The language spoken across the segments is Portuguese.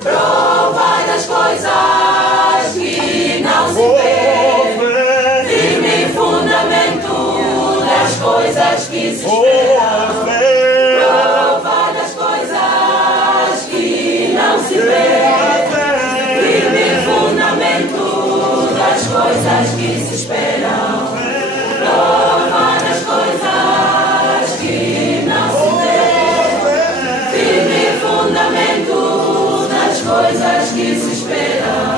Provai das coisas que não se vê, firme fundamento das coisas que se esperam. Provai das coisas que não se vê, firme fundamento das coisas que se esperam. Provai das coisas que não se vê, firme fundamento das coisas que se esperam.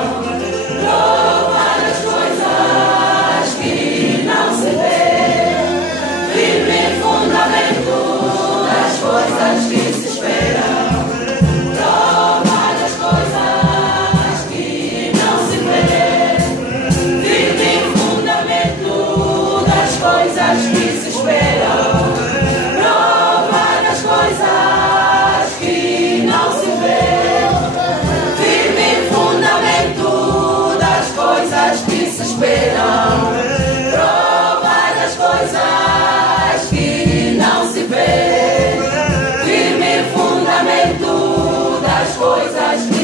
Provai das coisas que não se vê, firme fundamento das coisas que se esperam. Provai das coisas que não se vê, firme fundamento das coisas que se esperam. Provai das coisas que não se vê, firme fundamento das coisas que se esperam. Provai das coisas que não se vê, firme fundamento das coisas que